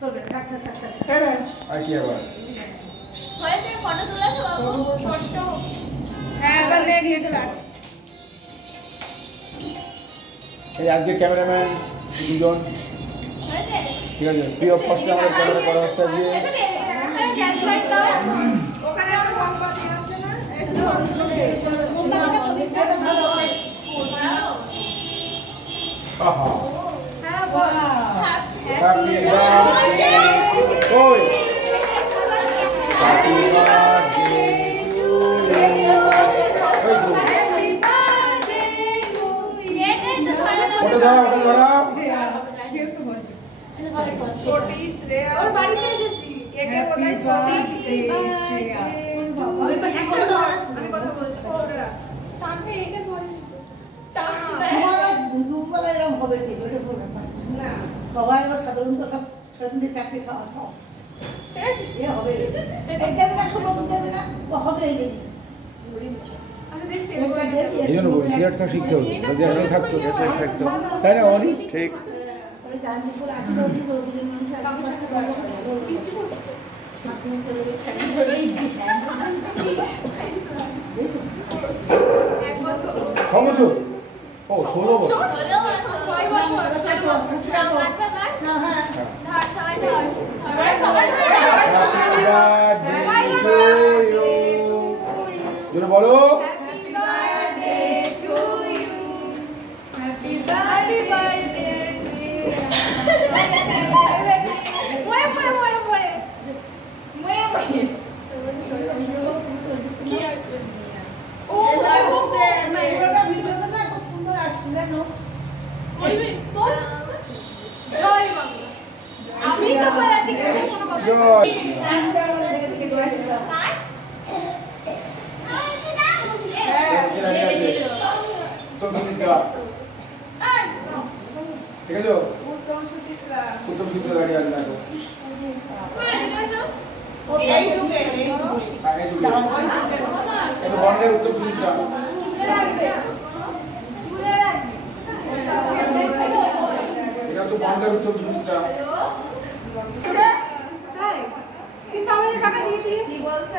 আর কি আবার হয়েছে ফটো তোলা সব ফটো হ্যাঁ বলে নিয়ে চলে এই আজকে ক্যামেরাম্যান দুজন হয়েছে ঠিক আছে প্রিয় ফার্স্টে আমাদের ক্যামেরা করা হচ্ছে আজকে ড্যান্স লাইট দাও ওখানে একটা ফোন পাশে আছে না এই তো কোনটা প্রদীপটা ভালো হয় আহা হ্যাঁ বল হ্যাপি বার্থডে ওই happy birthday to you photo দাও কেউ তো বলছে ছোটি শ্রেয়া ওর বাড়িতে এসেছি একে কোথায় ছোটি শ্রেয়া আমি পাশে ফটো দাও আমি কথা বলছি টানবে এটা বলে দুপুরবেলা এরকম হবে কি ওটা বলবে না সবাই আবার সাধারণত সারাদিনে চাকরি খাওয়া সব ঠিক আছে এ হবে এটা না শুভ দেবে না ও হবে এই দেখি আমি বেশ এই জন্য বলি সিগারেট খাওয়া শিখতে হবে গ্যাসে থাকতো তাই না অনেক ঠিক ওই গান দুপুর আসলে অধিক ওগুলো মানুষ সঙ্গে সঙ্গে বৃষ্টি পড়ছে এক বছর 6 বছর ও 16 বছর হলো 6 বছর 6 বছর দাও কাট কাট হ্যাঁ হ্যাঁ ধর সবাই ধর সবাই হ্যাপি বার্থডে টু ইউ জোরে বলো happy birthday to you happy birthday মোয়ে মোয়ে মোয়ে মোয়ে মোয়ে মোয়ে কি আছে ও ওটা ভিডিওটা না খুব সুন্দর আসছে জানো বলবি বল জয় বাংলা আমি তো বলেছি কোনো কথা জয় গানটা দেখে দেখে দৌড়াচ্ছিলাম সুচিত্রা ঠিক আছে উত্তম সুচিত্রা উত্তম সুচিত্রা গাড়ি আছে দেখো এই যুগে এই যুগে আগে যুগে ওই যুগে এটা বন্ডের উত্তম সুচিত্রা এটা তো বন্ডের উত্তম সুচিত্রা কিন্তু আমাদের টাকা দিয়েছিস কি বলছে